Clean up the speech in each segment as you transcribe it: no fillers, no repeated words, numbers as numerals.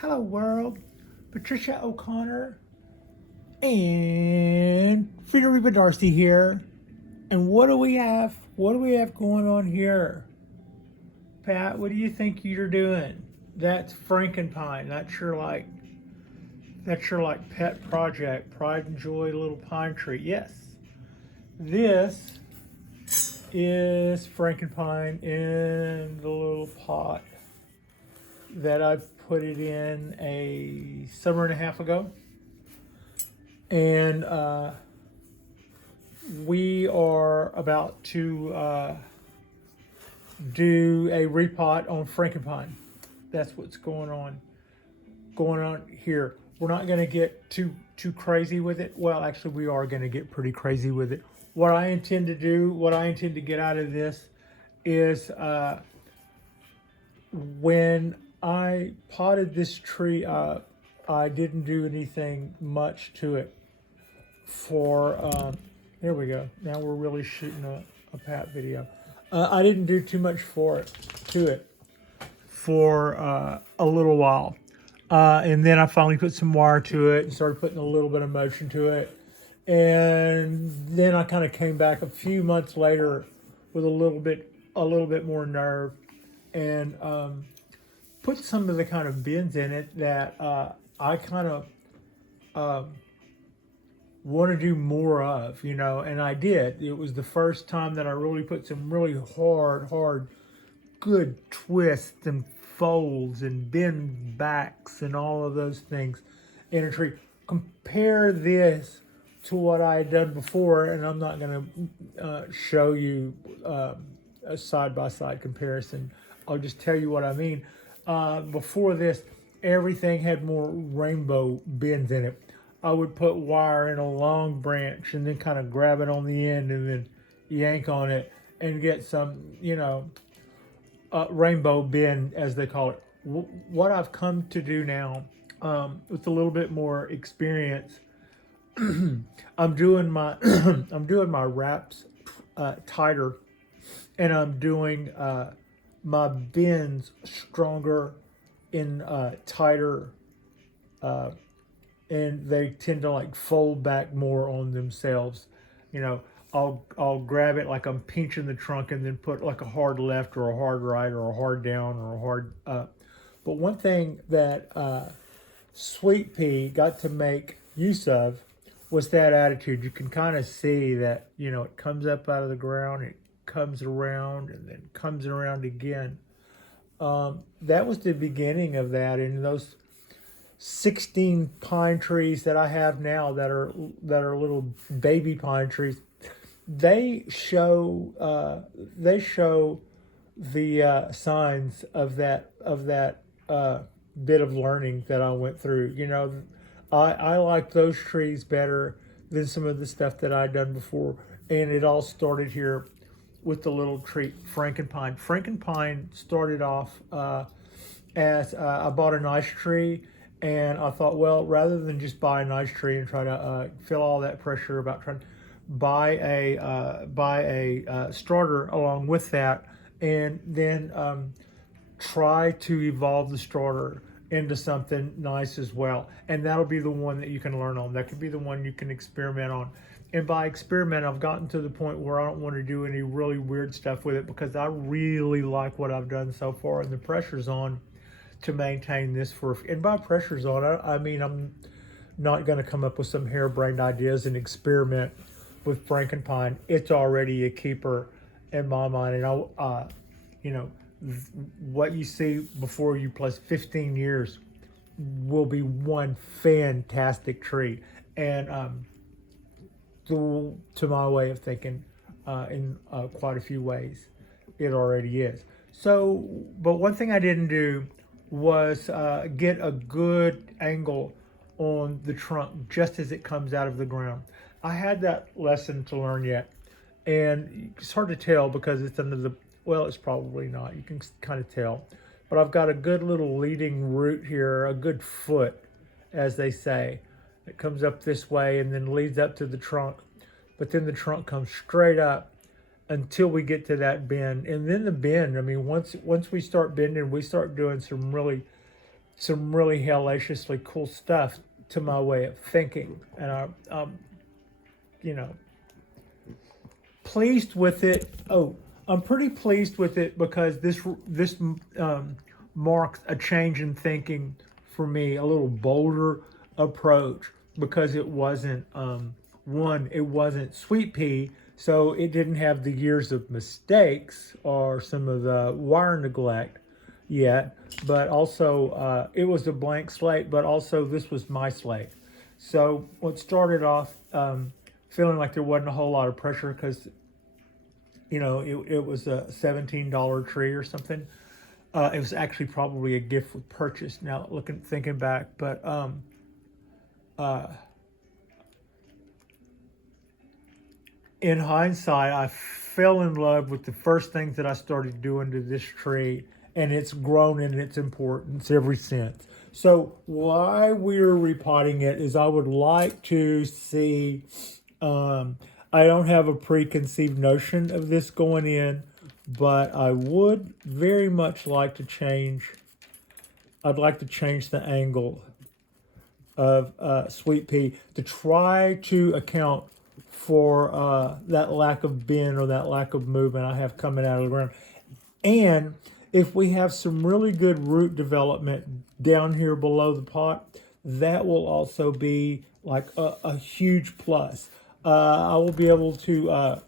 Hello world, Patricia O'Connor and Frida Darcy here. And what do we have? What do we have going on here? Pat, what do you think you're doing? That's Frankenpine. That's your pet project, pride and joy little pine tree. Yes. This is Frankenpine in the little pot that I put it in a summer and a half ago. And we are about to do a repot on Frankenpine. That's what's going on here. We're not going to get too crazy with it. Well, actually, we are going to get pretty crazy with it. What I intend to do, what I intend to get out of this, is when I potted this tree up, I didn't do anything much to it. There we go. Now we're really shooting a Pat video. I didn't do too much to it for a little while. And then I finally put some wire to it and started putting a little bit of motion to it. And then I kind of came back a few months later with a little bit more nerve and put some of the kind of bends in it that I kind of want to do more of, and I did. It was the first time that I really put some really hard, good twists and folds and bend backs and all of those things in a tree. Compare this to what I had done before, and I'm not going to show you a side-by-side comparison. I'll just tell you what I mean. Before this, everything had more rainbow bends in it. I would put wire in a long branch and then kind of grab it on the end and then yank on it and get some, rainbow bend, as they call it. What I've come to do now, with a little bit more experience, I'm doing my wraps tighter, and I'm doing my bends stronger in tighter. And they tend to fold back more on themselves. I'll grab it like I'm pinching the trunk and then put like a hard left or a hard right or a hard down or a hard up. But one thing that Sweet Pea got to make use of was that attitude. You can kind of see that, it comes up out of the ground, it comes around and then comes around again. That was the beginning of that, and those 16 pine trees that I have now that are little baby pine trees, they show the signs of that bit of learning that I went through. I like those trees better than some of the stuff that I'd done before, and it all started here with the little tree Frankenpine. Frankenpine started off as I bought a nice tree. And I thought, well, rather than just buy a nice tree and try to feel all that pressure about trying to buy a starter along with that, and then try to evolve the starter into something nice as well. And that'll be the one that you can learn on. That could be the one you can experiment on. And by experiment, I've gotten to the point where I don't want to do any really weird stuff with it because I really like what I've done so far, and the pressure's on to maintain this and by pressure's on, I mean I'm not going to come up with some harebrained ideas and experiment with Frankenpine. It's already a keeper in my mind, and what you see before you plus 15 years will be one fantastic tree, and to my way of thinking, in quite a few ways, it already is. So, but one thing I didn't do was get a good angle on the trunk just as it comes out of the ground. I had that lesson to learn yet, and it's hard to tell because it's it's probably not. You can kind of tell, but I've got a good little leading root here, a good foot, as they say. It comes up this way and then leads up to the trunk, but then the trunk comes straight up until we get to that bend. And then the bend, I mean, once we start bending, we start doing some really some really hellaciously cool stuff to my way of thinking, and I'm you know, pleased with it. Oh, I'm pretty pleased with it because this marks a change in thinking for me, a little bolder approach, because it wasn't it wasn't sweet pea, so it didn't have the years of mistakes or some of the wire neglect yet, but also it was a blank slate, but also this was my slate. So what started off feeling like there wasn't a whole lot of pressure because, it was a $17 tree or something. It was actually probably a gift with purchase now thinking back, but in hindsight, I fell in love with the first things that I started doing to this tree, and it's grown in its importance ever since. So why we're repotting it is I would like to see, I don't have a preconceived notion of this going in, but I would very much like to change, I'd like to change the angle of sweet pea to try to account for that lack of bend or that lack of movement I have coming out of the ground. And if we have some really good root development down here below the pot, that will also be like a huge plus. I will be able to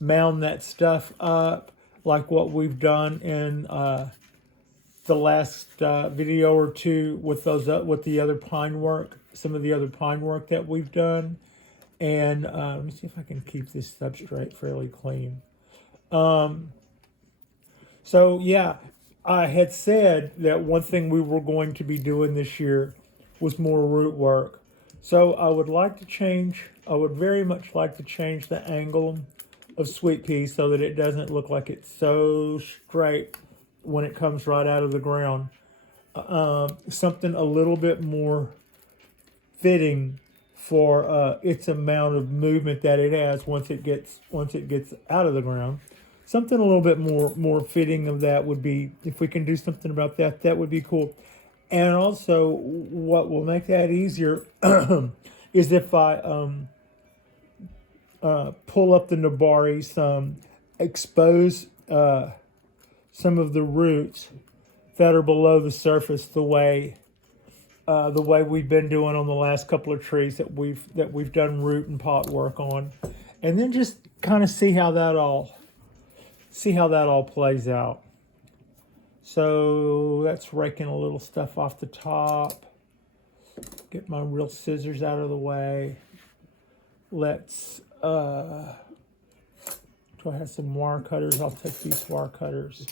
mound that stuff up like what we've done in the last video or two with those with the other pine work, some of the other pine work that we've done. And let me see if I can keep this substrate fairly clean. So yeah, I had said that one thing we were going to be doing this year was more root work. So I would very much like to change the angle of sweet pea so that it doesn't look like it's so straight when it comes right out of the ground. Something a little bit more fitting for its amount of movement that it has once it gets out of the ground. Something a little bit more fitting of that would be, if we can do something about that, that would be cool. And also, what will make that easier is if I pull up the nebari some, expose some of the roots that are below the surface the way we've been doing on the last couple of trees that we've done root and pot work on, and then just kind of see how that all plays out. So that's raking a little stuff off the top. Get my real scissors out of the way. Let's do I have some wire cutters? I'll take these wire cutters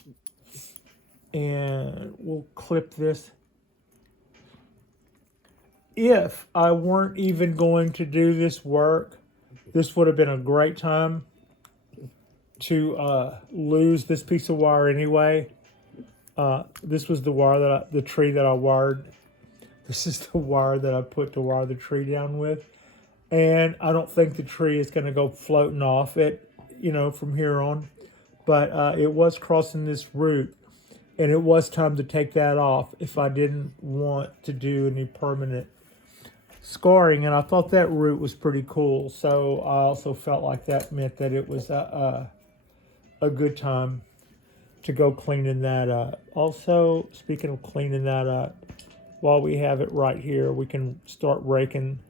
and we'll clip this. If I weren't even going to do this work, this would have been a great time to lose this piece of wire anyway. This was the tree that I wired. This is the wire that I put to wire the tree down with. And I don't think the tree is going to go floating off it, from here on. But it was crossing this root, and it was time to take that off if I didn't want to do any permanent scarring. And I thought that root was pretty cool. So I also felt like that meant that it was a good time to go cleaning that up. Also, speaking of cleaning that up, while we have it right here, we can start raking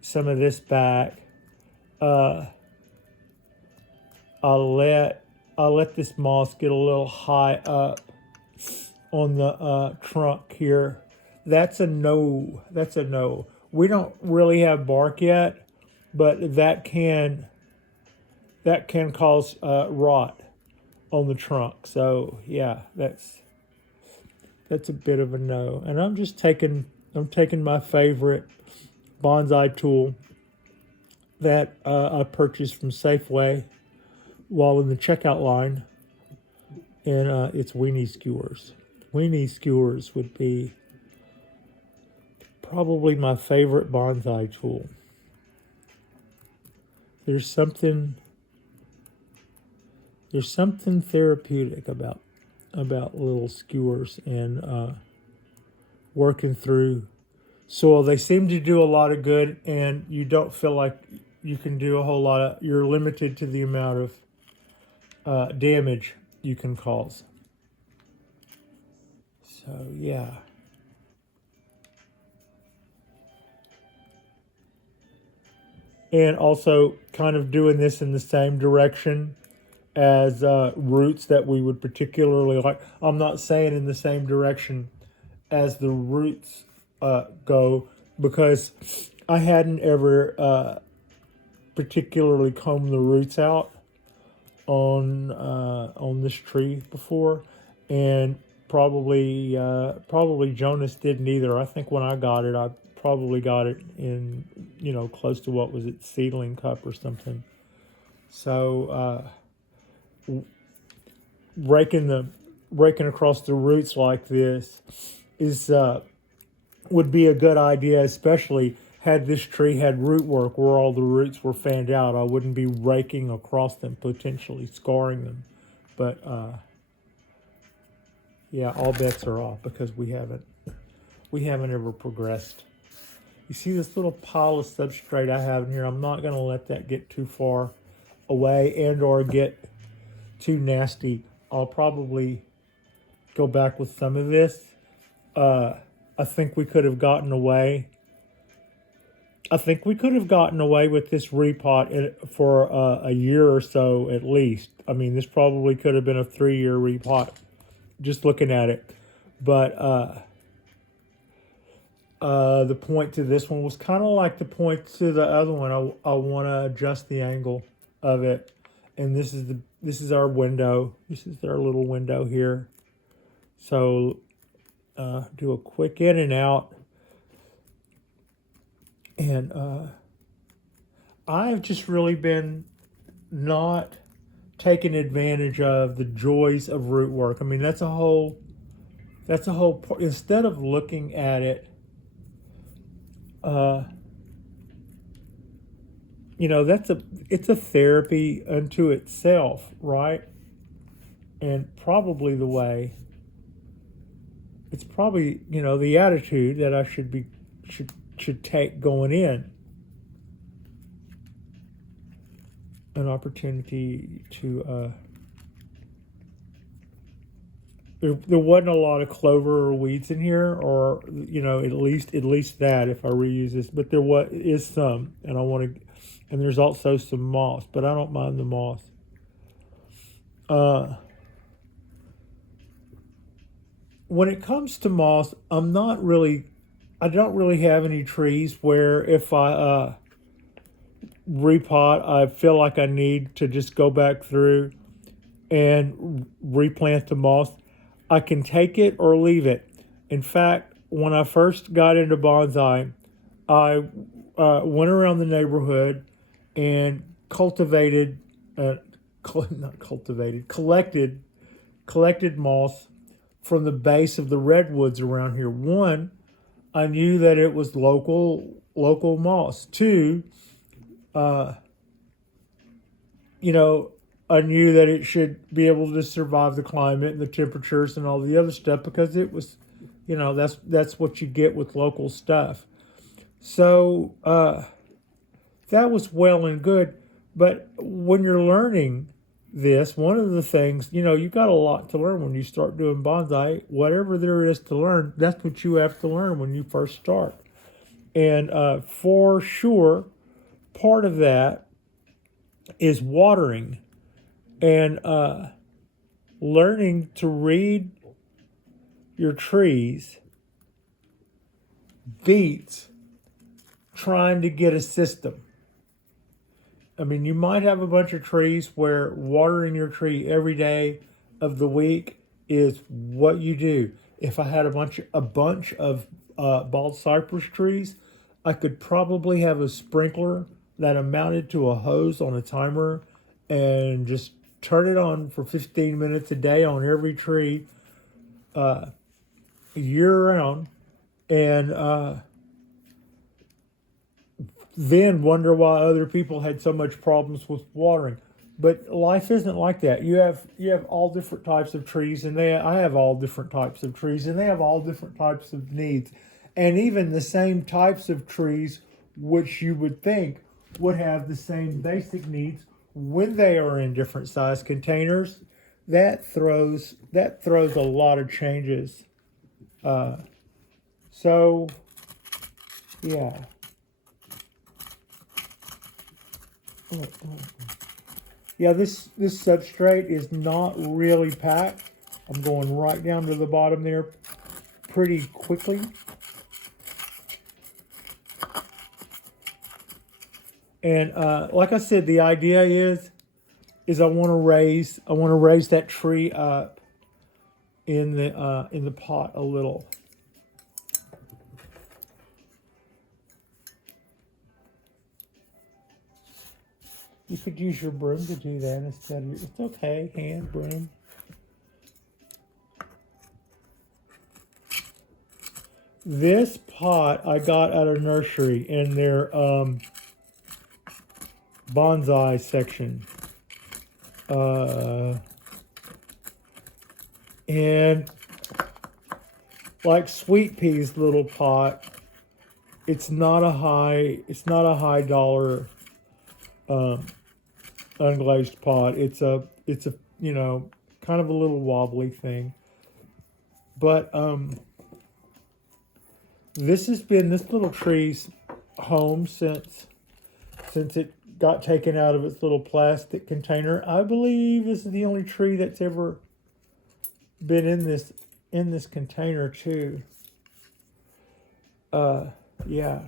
some of this back. I'll let this moss get a little high up on the trunk here. That's a no. That's a no. We don't really have bark yet, but that can cause rot on the trunk. So yeah, that's a bit of a no. And I'm taking my favorite bonsai tool that I purchased from Safeway while in the checkout line, and it's weenie skewers. Weenie skewers would be probably my favorite bonsai tool. There's something therapeutic about little skewers, and working through soil. They seem to do a lot of good, and you don't feel like you can do a whole lot of, you're limited to the amount of damage you can cause. So, yeah. And also kind of doing this in the same direction as roots that we would particularly like. I'm not saying in the same direction as the roots go, because I hadn't ever particularly combed the roots out on this tree before, and probably Jonas didn't either. I think when I got it, I probably got it in, close to, what was it, seedling cup or something. So raking across the roots like this is would be a good idea, especially had this tree had root work where all the roots were fanned out. I wouldn't be raking across them, potentially scarring them. But yeah, all bets are off because we haven't ever progressed. You see this little pile of substrate I have in here? I'm not going to let that get too far away and or get too nasty. I'll probably go back with some of this. I think we could have gotten away. I think we could have gotten away with this repot for a year or so at least. I mean, this probably could have been a 3-year repot, just looking at it. But the point to this one was kind of like the point to the other one. I want to adjust the angle of it, and this is our window. This is our little window here. So do a quick in and out, and I've just really been not taking advantage of the joys of root work. I mean, that's a whole instead of looking at it. It's a therapy unto itself, right? And probably the way, it's probably, the attitude that I should take going in. An opportunity to, there wasn't a lot of clover or weeds in here, or at least that if I reuse this. But there is some, and and there's also some moss, but I don't mind the moss. When it comes to moss, I don't really have any trees where if I repot, I feel like I need to just go back through and replant the moss. I can take it or leave it. In fact, when I first got into bonsai, I went around the neighborhood and collected moss from the base of the redwoods around here. One, I knew that it was local moss. Two, I knew that it should be able to survive the climate and the temperatures and all the other stuff, because it was, that's what you get with local stuff. So that was well and good. But when you're learning this, one of the things, you've got a lot to learn when you start doing bonsai. Whatever there is to learn, that's what you have to learn when you first start. And for sure, part of that is watering. And learning to read your trees beats trying to get a system. I mean, you might have a bunch of trees where watering your tree every day of the week is what you do. If I had a bunch of bald cypress trees, I could probably have a sprinkler that amounted to a hose on a timer and just turn it on for 15 minutes a day on every tree year round, and then wonder why other people had so much problems with watering. But life isn't like that. You have all different types of trees, and I have all different types of trees, and they have all different types of needs, and even the same types of trees, which you would think would have the same basic needs when they are in different size containers. That throws a lot of changes. So yeah. Yeah, this substrate is not really packed. I'm going right down to the bottom there pretty quickly. And like I said, the idea is I want to raise that tree up in the pot a little. You could use your broom to do that instead of, it's okay, hand broom. This pot I got at a nursery in their bonsai section. And like Sweet Pea's little pot, it's not a high dollar unglazed pot. It's a you know, kind of a little wobbly thing. But this little tree's home since it got taken out of its little plastic container. I believe this is the only tree that's ever been in this container too. Yeah.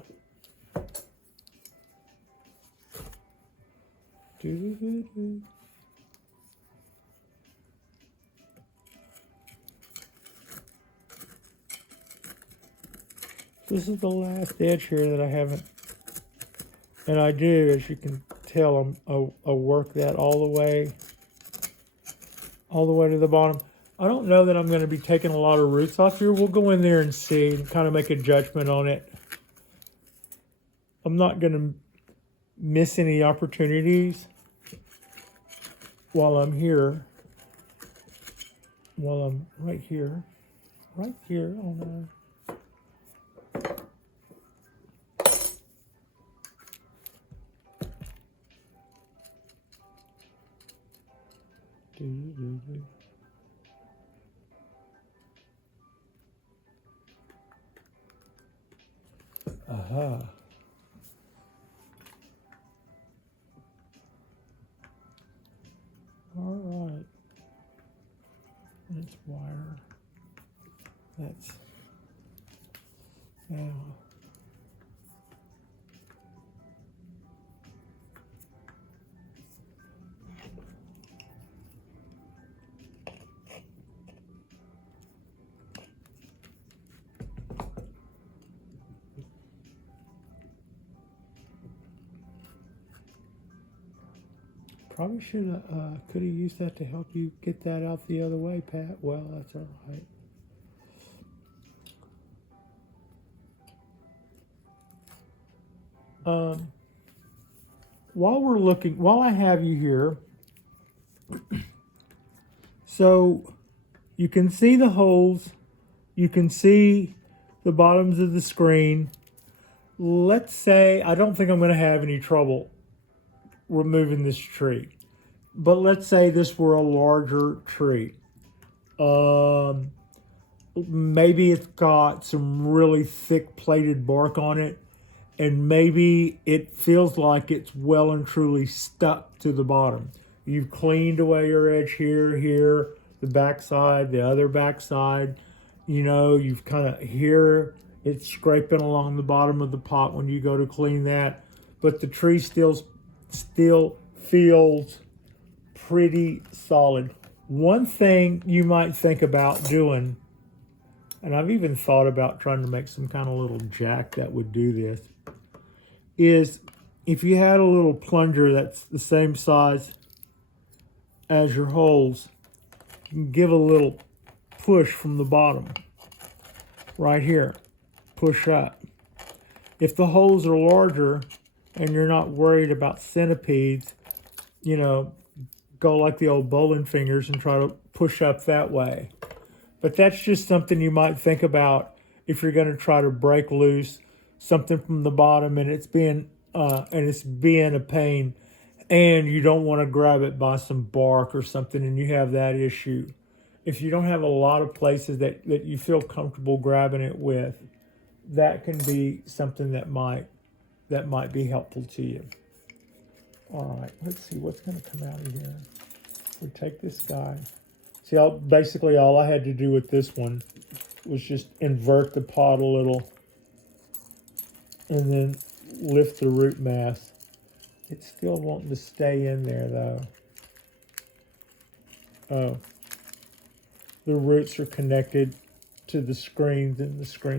This is the last edge here that I haven't, and I do, as you can tell, I work that all the way to the bottom. I don't know that I'm going to be taking a lot of roots off here. We'll go in there and see and kind of make a judgment on it. I'm not going to miss any opportunities while I'm here. While I'm right here. Oh no. Aha. All right. Let's wire. That's now. Probably could have used that to help you get that out the other way, Pat. Well, that's all right. While I have you here, so you can see the holes, you can see the bottoms of the screen. Let's say I don't think I'm going to have any trouble removing this tree, but let's say this were a larger tree. Maybe it's got some really thick plated bark on it, and maybe it feels like it's well and truly stuck to the bottom. You've cleaned away your edge here, the backside, the other backside. You know, you've kind of here it's scraping along the bottom of the pot when you go to clean that, but the tree still feels pretty solid. One thing you might think about doing, and I've even thought about trying to make some kind of little jack that would do this, is if you had a little plunger that's the same size as your holes, you can give a little push from the bottom, right here, push up. If the holes are larger and you're not worried about centipedes, you know, go like the old bowling fingers and try to push up that way. But that's just something you might think about if you're going to try to break loose something from the bottom and it's being a pain, and you don't want to grab it by some bark or something and you have that issue. If you don't have a lot of places that you feel comfortable grabbing it with, that can be something that might be helpful to you. All right, let's see what's going to come out of here. We take this guy. See, basically all I had to do with this one was just invert the pot a little and then lift the root mass. It's still wanting to stay in there though. Oh, the roots are connected to the screens and the screen